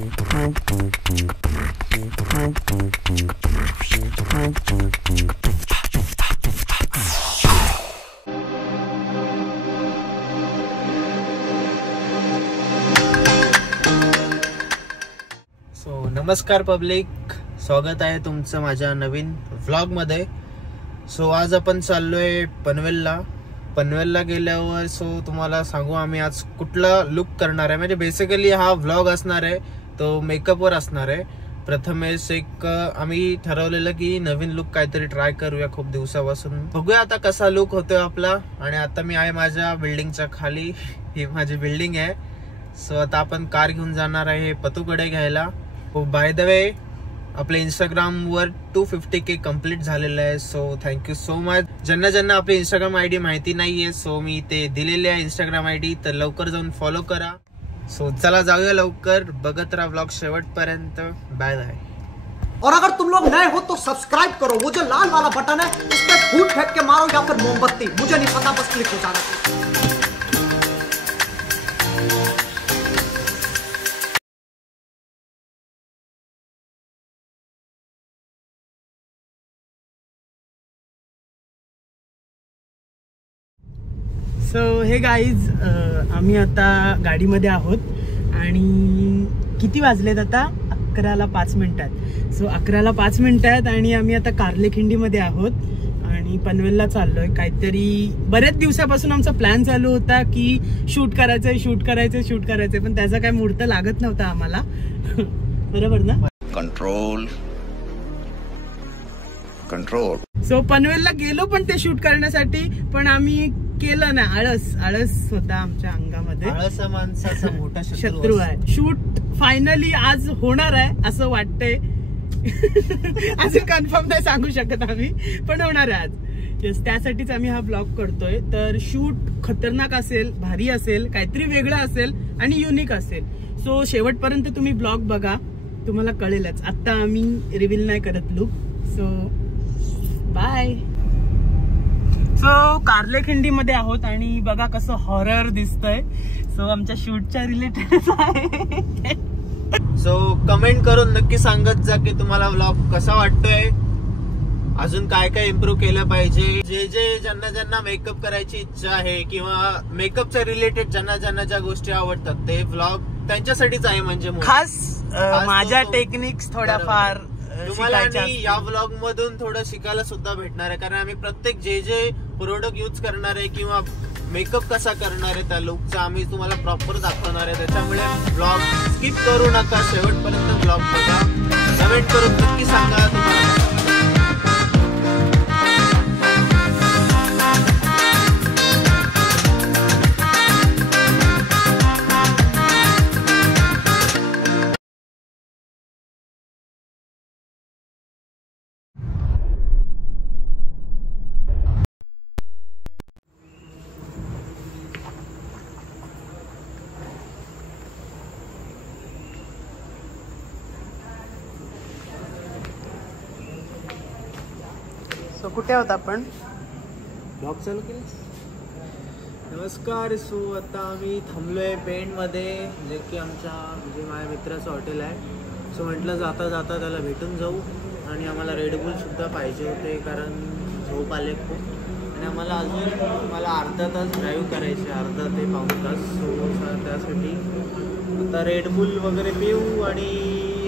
नमस्कार पब्लिक, स्वागत आहे तुमचं माझ्या नवीन व्लॉग मध्ये. सो आज आपण चाललोय पनवेलला गेल्यावर तुम्हाला सांगू आम्ही आज कुठला लुक करणार आहे. म्हणजे बेसिकली हा व्लॉग असणार आहे तो मेकअपवर असणार आहे. प्रथमेश आम्ही ठरवलेलं की नवीन लुक काहीतरी ट्राय करूया खूप दिवसापासून. बघूया आता कसा लुक होतोय आपला. आणि आता मी आहे माझ्या बिल्डिंगच्या खाली, ही माझी बिल्डिंग आहे. सो आता आपण कार घेऊन जाणार आहे पतूकडे घ्यायला. बाय द वे आपल्या इंस्टाग्रामवर 250K कम्प्लीट झालेलं आहे. So thank you so much. ज्यांना आपली इंस्टाग्राम आयडी माहिती नाहीये सो मी ते दिलेले आहे इंस्टाग्राम आयडी, तर लवकर जाऊन फॉलो करा. सो चला जाऊया लवकर. बघत राहा व्लॉग शेवटपर्यंत. Bye bye. और अगर तुम लोग नए हो तो सब्सक्राइब करो. वो जो लाल वाला बटन है उस पर फूट फेंक के मारो या फिर मोमबत्ती, मुझे नहीं पता, बस क्लिक हो जाना. सो हे गाईज, आम्ही आता गाडीमध्ये आहोत आणि किती वाजलेत आता 11:05. सो 11:05 आणि आम्ही आता कार्लेखिंडीमध्ये आहोत आणि पनवेलला चाललोय. काहीतरी बऱ्याच दिवसापासून आमचा प्लॅन चालू होता की शूट करायचंय पण त्याचा काही मुहूर्त लागत नव्हता आम्हाला. बरोबर ना? कंट्रोल. सो पनवेलला गेलो पण ते शूट करण्यासाठी, पण आम्ही केलं ना. आळस होता आमच्या अंगामध्ये. आळस माणसाचा मोठा शत्रू आहे. शूट फायनली आज होणार आहे असं वाटतंय. अजून कन्फर्म नाही सांगू शकत आम्ही, पण होणार आहे आज. यस, त्यासाठीच आम्ही हा ब्लॉग करतोय. तर शूट खतरनाक असेल, भारी असेल, काहीतरी वेगळं असेल आणि युनिक असेल. सो शेवटपर्यंत तुम्ही ब्लॉग बघा, तुम्हाला कळेलच. आता आम्ही रिव्हील नाही करत लुक. So bye. सो कार्लेखिंडीमध्ये आहोत आणि बघा कसं हॉरर दिसतंय. सो आमच्या शूटच्या रिलेटेड आहे. सो कमेंट करून नक्की सांगत जा की तुम्हाला व्लॉग कसा वाटतोय, अजून काय काय इम्प्रूव्ह केलं पाहिजे. ज्यांना मेकअप करायची इच्छा आहे किंवा मेकअपच्या रिलेटेड ज्यांना ज्या गोष्टी आवडतात ते व्लॉग त्यांच्यासाठीच आहे. म्हणजे खास माझ्या टेक्निक्स थोड्याफार तुम्हाला आणि या व्लॉग मधून थोडं शिकायला सुद्धा भेटणार आहे. कारण आम्ही प्रत्येक जे प्रोडक्ट यूज करणार आहे किंवा मेकअप कसा करणार आहे त्या लुकचा आम्ही तुम्हाला प्रॉपर दाखवणार आहे. त्याच्यामुळे ब्लॉग स्किप करू नका, शेवटपर्यंत ब्लॉग बघा. कमेंट करून नक्की सांगा तुम्हाला. सो कुठे आहोत आपण? ब्लॉग चालू केलं. नमस्कार. सो आता आम्ही थांबलोय पेंटमध्ये, जे की म्हणजे माझ्या मित्राचं हॉटेल आहे. सो म्हटलं जाता जाता त्याला भेटून जाऊ. आणि आम्हाला रेडबुल सुद्धा पाहिजे होते कारण झोप आले खूप. आणि आम्हाला अर्धा तास ड्राईव्ह करायचे, अर्धा ते पाऊण तास. सो त्यासाठी आता रेडबुल वगैरे पिऊ आणि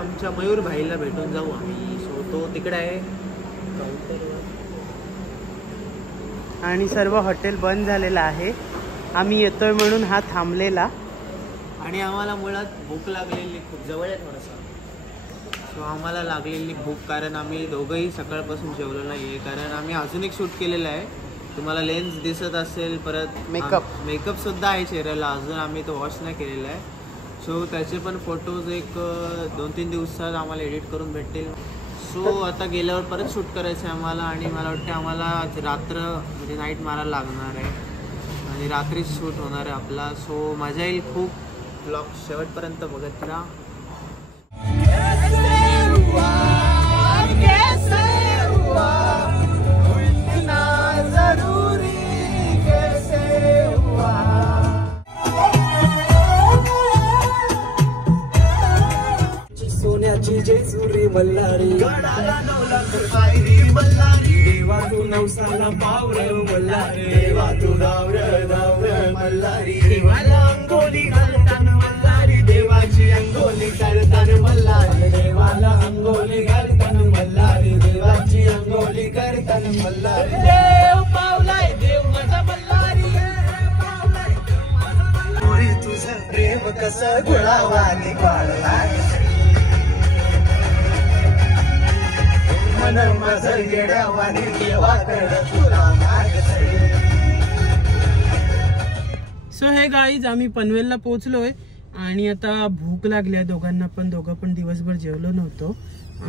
आमच्या मयूर भाईला भेटून जाऊ आम्ही. सो तो तिकडे आहे काउंटरवर. आणि सर्व हॉटेल बंद झालेलं आहे. आम्ही येतोय म्हणून हा थांबलेला. आणि आम्हाला मुळात भूक लागलेली खूप. जवळ आहे थोडंसं. सो आम्हाला लागलेली भूक कारण आम्ही दोघंही सकाळपासून जेवलो नाही आहे. कारण आम्ही अजून एक शूट केलेलं आहे, तुम्हाला लेन्स दिसत असेल. परत मेकअप सुद्धा आहे चेहऱ्याला, अजून आम्ही तो वॉश नाही केलेला आहे. सो त्याचे पण फोटोज एक 2-3 दिवसात आम्हाला एडिट करून भेटतील. सो आता गेल्यावर परत शूट करायचं आहे आम्हाला. आणि मला वाटतं आम्हाला रात्र म्हणजे नाईट मारायला लागणार आहे आणि रात्रीच शूट होणार आहे आपला. सो मजा येईल खूप. ब्लॉग शेवटपर्यंत बघत राहा. देवाची जेजुरी मल्हारी गडाला 9 लाख पायरी मल्हारी देवा तू नवसाला पावर मल्हारी देवा तू धावर मल्हारी देवाला अंगोली घालताना मल्हारी देवाची अंगोली करताना मल्हारी देवाला अंगोली घालताना मल्हारी देवाची अंगोली करताना मल्हारी देव पावलाय देव माझा मल्हारी पुरी तुझं प्रेम कसं गुळावानी वाळला मन माझं येड्यावानी देवाकडं तुला मागतंय. सो हे गाईज आम्ही पनवेलला पोहोचलोय आणि आता भूक लागली आहे दोघांना पण. दोघं पण दिवसभर जेवलो नव्हतो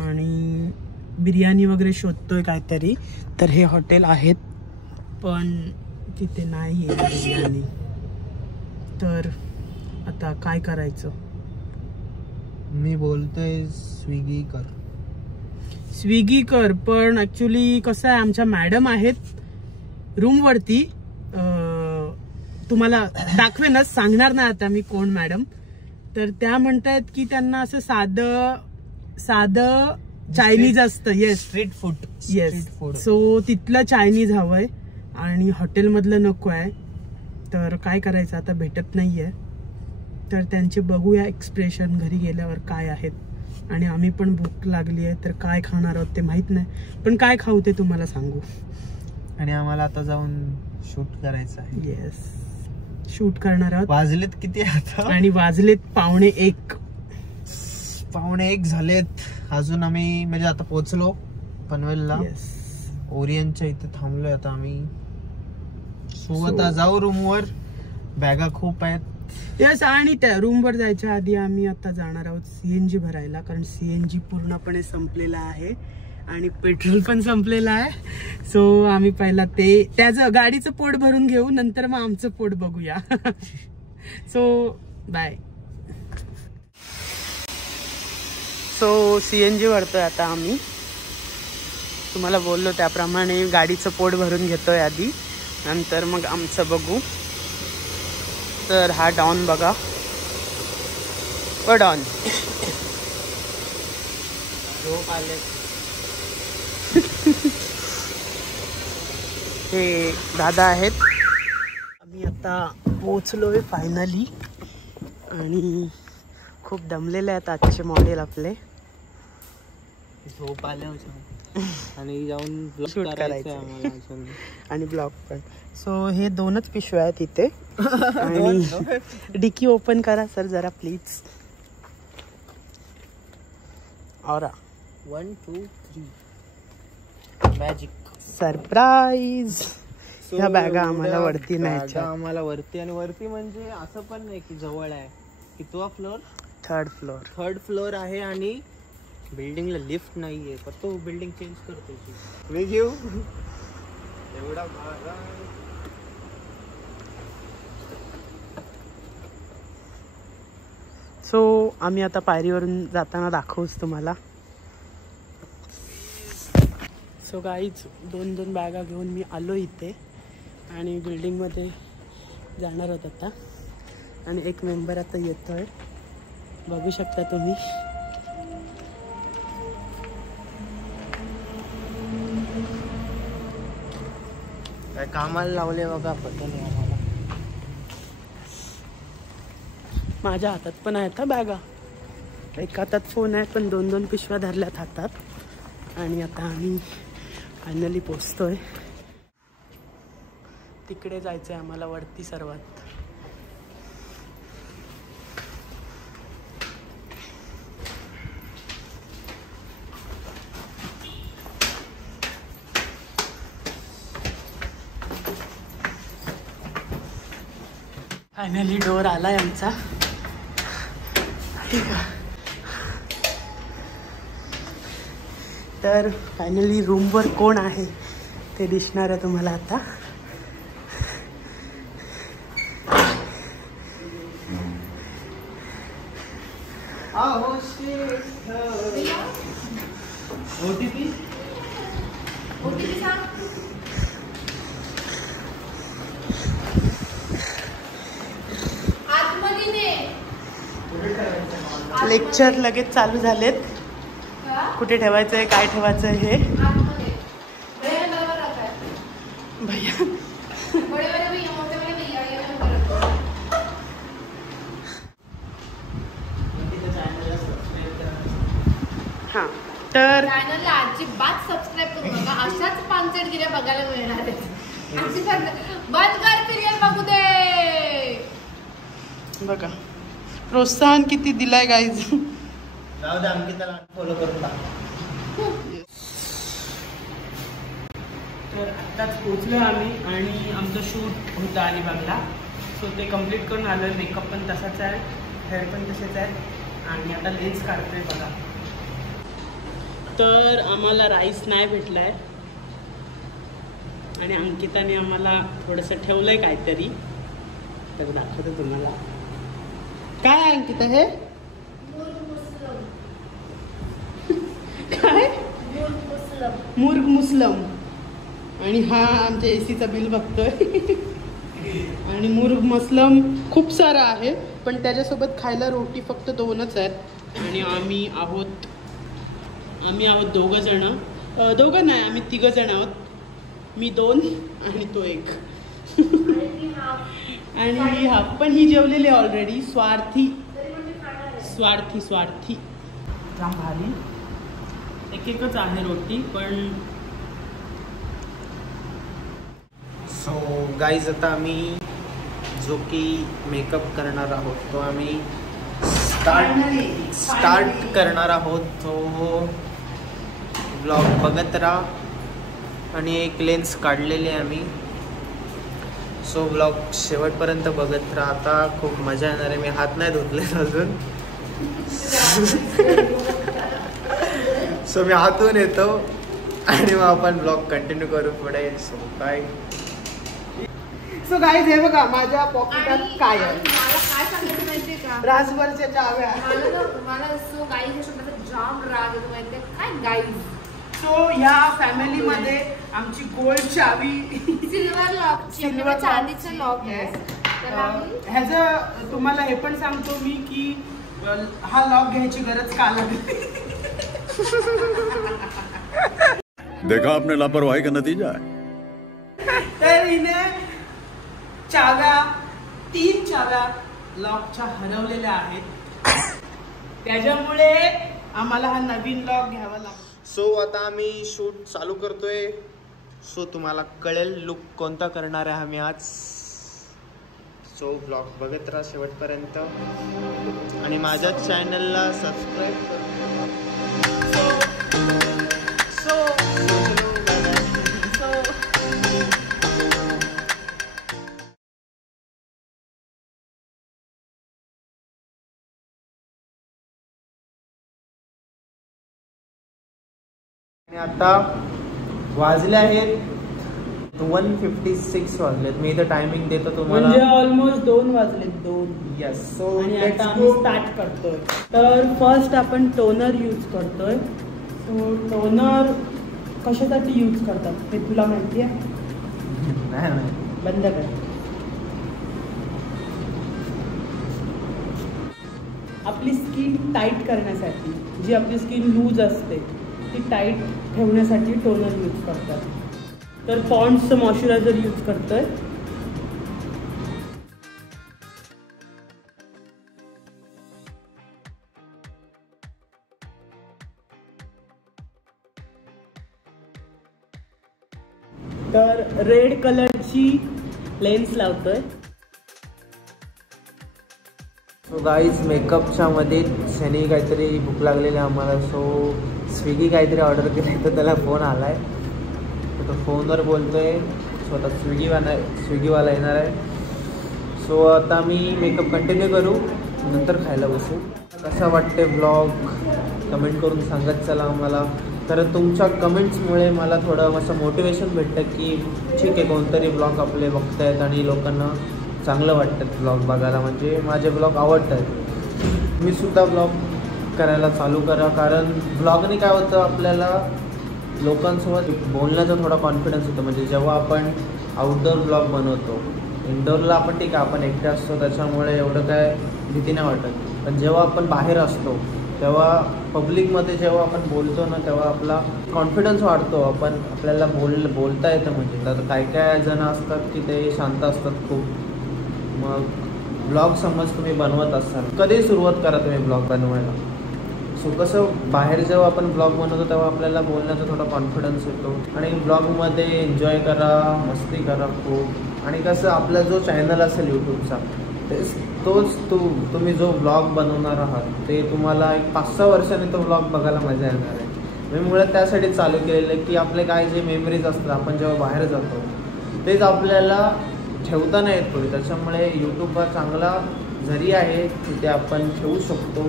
आणि बिर्याणी वगैरे शोधतोय काहीतरी. तर हे हॉटेल आहेत पण तिथे नाही आहे बिर्याणी. तर आता काय करायचं. मी बोलतोय स्विगी कर. स्विगी कर पण ऍक्च्युली कसं आहे आमच्या मॅडम आहेत रूमवरती. तुम्हाला दाखवेनच, सांगणार नाही आता मी कोण मॅडम. तर त्या म्हणतायत की त्यांना असं साधं चायनीज असतं. Yes, street food. Yes, so तिथलं चायनीज हवंय आणि हॉटेलमधलं नको आहे. तर काय करायचं आता, भेटत नाहीये. तर त्यांचे बघूया एक्सप्रेशन घरी गेल्यावर काय आहेत. आणि आम्ही पण भूक लागली आहे तर काय खाणार आहोत ते माहित नाही. पण काय खाऊ ते तुम्हाला सांगू. आणि आम्हाला आता जाऊन शूट करायचं आहे. येस, शूट करणार आहोत. वाजलेत किती आता? आणि वाजलेत 1:15. 1:15 झालेत. अजून आम्ही म्हणजे आता पोहोचलो पनवेलला. येस, ओरियनच्या इथे थांबलोय आता आम्ही. सो आता जाऊ रूमवर. बॅगा खूप आहेत. येस, आणि त्या रूमवर जायच्या आधी आम्ही आता जाणार आहोत CNG भरायला. कारण CNG पूर्णपणे संपलेला आहे आणि पेट्रोल पण संपलेलं आहे. सो आम्ही पहिला त्याचं गाडीचं पोट भरून घेऊ, नंतर मग आमचं पोट बघूया. So bye. सो CNG भरतोय आता आम्ही. तुम्हाला बोललो त्याप्रमाणे गाडीचं पोट भरून घेतोय आधी, नंतर मग आमचं बघू. तर हा डॉन बघा. डॉन हे दादा आहेत. आम्ही आता पोचलोय फायनली आणि खूप दमलेले आहेत आजचे मॉडेल आपले. झोप आल्या आणि जाऊन शूट करायचं आणि ब्लॉग पण. सो हे 2च पिशव्या आहेत इथे. आणि डिकी ओपन करा सर जरा प्लीज. Aura 1 2 3 magic surprise. ह्या बॅगा आम्हाला वरती न्यायच्या. आम्हाला वरती. आणि वरती म्हणजे असं पण नाही की जवळ आहे. कितवा floor? 3rd floor. 3rd floor आहे आणि बिल्डिंगला लिफ्ट नाहीये. पण तो बिल्डिंग चेंज करतो. मी घेऊ एवढा भागा. सो आम्ही आता पायरीवरून जाताना दाखवूच तुम्हाला. सो गाईज 2 बॅगा घेऊन मी आलो इथे आणि बिल्डिंगमध्ये जाणार आहोत आता. आणि एक मेंबर आता येतोय, बघू शकता तुम्ही. काय कामाला लावले बघा. पता नाही आम्हाला. माझ्या हातात पण आहेत बॅगा. एक हातात फोन आहे पण 2 पिशव्या धरल्यात हातात. आणि आता आम्ही फायनली पोचतोय. तिकडे जायचंय आम्हाला वरती सर्वात. फायनली डोर आलाय आमचा. ठीक आहे. तर फायनली रूमवर कोण आहे ते दिसणार आहे तुम्हाला आता. लेक्चर लगेच चालू झालेत. कुठे ठेवायचंय, काय ठेवायचंय हे भैया. हा तर चॅनलला अजिबात सबस्क्राईब करू नका. अशाच पानचट गिऱ्या बघायला मिळणार आहेत. बंद कर, सिरियल बघू दे. बघा प्रोत्साहन किती दिलाय गाईज. जाऊ दे, अंकिताला फॉलो करून टाक. तर आत्ताच पोचलो आम्ही आणि आमचं शूट होतं अलिबागला. सो ते कम्प्लीट करून आलं. मेकअप पण तसाच आहे, हेअर पण तसेच आहे आणि आता लेन्स काढतोय बघा. तर आम्हाला राईस नाही भेटला आहे आणि अंकिताने आम्हाला थोडंसं ठेवलं आहे काहीतरी. तर दाखवतो तुम्हाला. काय आहे अंकिता हे? काय? मुर्ग मुसलम. आणि हा आमच्या एसीचा बिल बघतोय. आणि मुर्ग मुसलम खूप सारा आहे, पण त्याच्यासोबत खायला रोटी फक्त 2च आहेत. आणि आम्ही आहोत 2 जण. 2 नाही, आम्ही 3 जण आहोत. मी 2 आणि तो 1 आणि हा पण ही जेवलेली ऑलरेडी. स्वार्थी जाम भारी. एकच आहे रोटी पण. सो गाईज आता आम्ही जो की मेकअप करणार आहोत तो आम्ही स्टार्ट करणार आहोत. तो ब्लॉग बघत राहा आणि एक लेन्स काढलेली आहे आम्ही. सो ब्लॉग शेवटपर्यंत बघत राहा. आता खूप मजा येणार आहे. मी हात नाही धुतले अजून. सो मी हातून येतो आणि मग आपण ब्लॉग कंटिन्यू करू पुढे. So bye. सो गाईज हे बघा माझ्या पॉकेटात काय आहे. मला काय सांगायचं माहितीये का? रासभरच्या चाव्या. मला सो गाईज या शब्दाचा जाम राग येतो माहितीये काय गाईज. सो ह्या फॅमिलीमध्ये आमची गोल्ड चावी, सिल्वर लॉक, सिल्वर चांदीचं लॉक आहे. तर आम्ही ह्याचं तुम्हाला हे पण सांगतो मी की हा लॉक घ्यायची गरज का लागली. देखा आपने लापरवाही का नतीजा है. तर हिने चाव्या 3 चाव्या लॉकच्या हरवलेल्या आहेत. त्याच्यामुळे आम्हाला हा नवीन लॉक घ्यावा लागला. सो आता आम्ही शूट चालू करतोय. सो तुम्हाला कळेल लुक कोणता करणार आहे आम्ही आज. सो ब्लॉग बघत राहा शेवटपर्यंत आणि माझ्या चॅनलला सबस्क्राईब आता वाजले आहेत 1:56 वाजलेत. मी इथं टायमिंग देतो तुम्हाला. म्हणजे ऑलमोस्ट 2 वाजलेत. 2. यस. सो आणि आता आम्ही स्टार्ट करतोय. तर फर्स्ट आपण टोनर यूज करतोय. सो टोनर कशासाठी यूज करतात हे तुला माहिती आहे? नाही. बंद कर. आपली स्किन टाईट करण्यासाठी, जी आपली स्किन लूज असते ती टाईट ठेवण्यासाठी टोनर यूज करतात. तर पॉन्ड्सचं मॉइश्चरायझर यूज करतोय. तर रेड कलरची लेन्स लावतोय. सो गाईज मेकअपच्या मध्ये शनी काहीतरी भूक लागलेली आम्हाला. सो स्विगी काहीतरी ऑर्डर केलं तर त्याला फोन आला आहे. तो फोनवर बोलतो आहे. सो आता स्विगीवाला येणार आहे. सो आता मी मेकअप कंटिन्यू करू, नंतर खायला बसू. कसा वाटते ब्लॉग कमेंट करून सांगत चला आम्हाला. कारण तुमच्या कमेंट्समुळे मला थोडं असं मोटिवेशन भेटतं की ठीक आहे कोणतरी ब्लॉग आपले बघतायत आणि लोकांना चांगलं वाटतं ब्लॉग बघायला. म्हणजे माझे ब्लॉग आवडतात. मी सुद्धा ब्लॉग करायला चालू करा. कारण ब्लॉगने काय होतं आपल्याला लोकांसोबत बोलण्याचा थोडा कॉन्फिडन्स होतो. म्हणजे जेव्हा आपण आउटडोअर ब्लॉग बनवतो, इनडोअरला आपण ठीक आहे आपण एकटे असतो त्याच्यामुळे एवढं काय भीती नाही वाटत. पण जेव्हा आपण बाहेर असतो तेव्हा पब्लिकमध्ये जेव्हा आपण बोलतो ना तेव्हा आपला कॉन्फिडन्स वाढतो. आपल्याला बोलता येतं. म्हणजे तर काही काय जण असतात की ते शांत असतात खूप. मग ब्लॉग समज तुम्ही बनवत असाल, कधी सुरुवात करा तुम्ही ब्लॉग बनवायला. सो कसं बाहेर जेव्हा आपण ब्लॉग बनवतो तेव्हा आपल्याला बोलण्याचा थोडा कॉन्फिडन्स येतो. आणि ब्लॉगमध्ये एन्जॉय करा, मस्ती करा खूप. आणि कसं आपला जो चॅनल असेल यूट्यूबचा तुम्ही जो ब्लॉग बनवणार आहात ते तुम्हाला एक 5-6 वर्षांनी तो ब्लॉग बघायला मजा येणार आहे. मी मुळात त्यासाठी चालू केलेलं आहे की आपले काय जे मेमरीज असतात आपण जेव्हा बाहेर जातो तेच आपल्याला ठेवता नाही येत थोडी. त्याच्यामुळे यूट्यूब हा चांगला जरिया आहे की ते आपण ठेवू शकतो,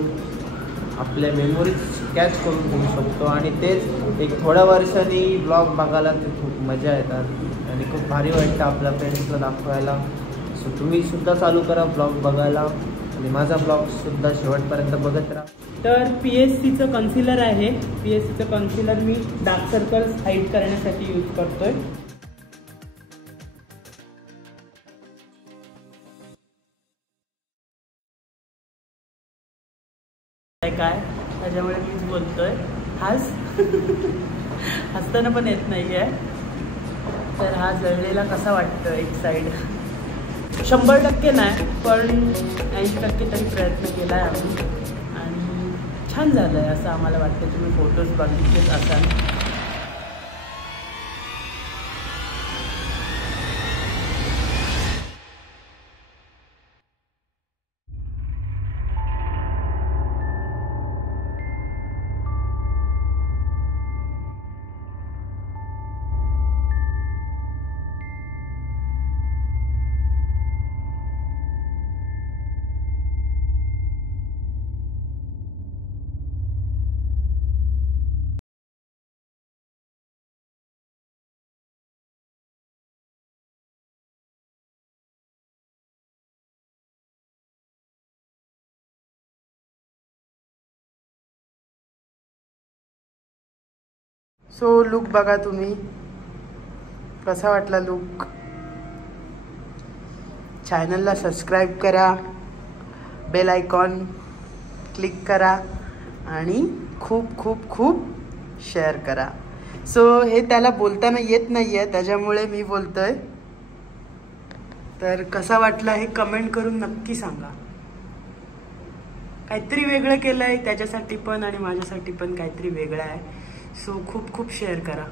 आपल्या मेमोरीज कॅच करून घेऊ शकतो. आणि तेच एक थोड्या वर्षांनी ब्लॉग बघायला ते खूप मजा येतात आणि खूप भारी वाटतं आपल्या फ्रेंड्सला दाखवायला. सो तुम्ही सुद्धा चालू करा ब्लॉग बघायला आणि माझा ब्लॉगसुद्धा शेवटपर्यंत बघत राहा. तर PSCचं कन्सिलर आहे. PSCचं कन्सिलर मी डार्क सर्कल्स हाईड करण्यासाठी यूज करतोय. काय त्याच्यामुळे मीच बोलतोय. हसताना पण येत नाही आहे. तर हा जळलेला कसा वाटतं एक साईड. 100% नाही पण 80% तरी प्रयत्न केला आहे आम्ही आणि छान झालं आहे असं आम्हाला वाटतं. तुम्ही फोटोज बघितलेच असाल. सो लुक बघा तुम्ही, कसा वाटला लुक. चॅनलला सबस्क्राईब करा, बेल आयकॉन क्लिक करा आणि खूप खूप खूप शेअर करा. सो हे त्याला बोलताना येत नाही आहे त्याच्यामुळे मी बोलतोय. तर कसा वाटला हे कमेंट करून नक्की सांगा. काहीतरी वेगळं केलं आहे त्याच्यासाठी पण आणि माझ्यासाठी पण काहीतरी वेगळं आहे. सो खूप खूप शेअर करा.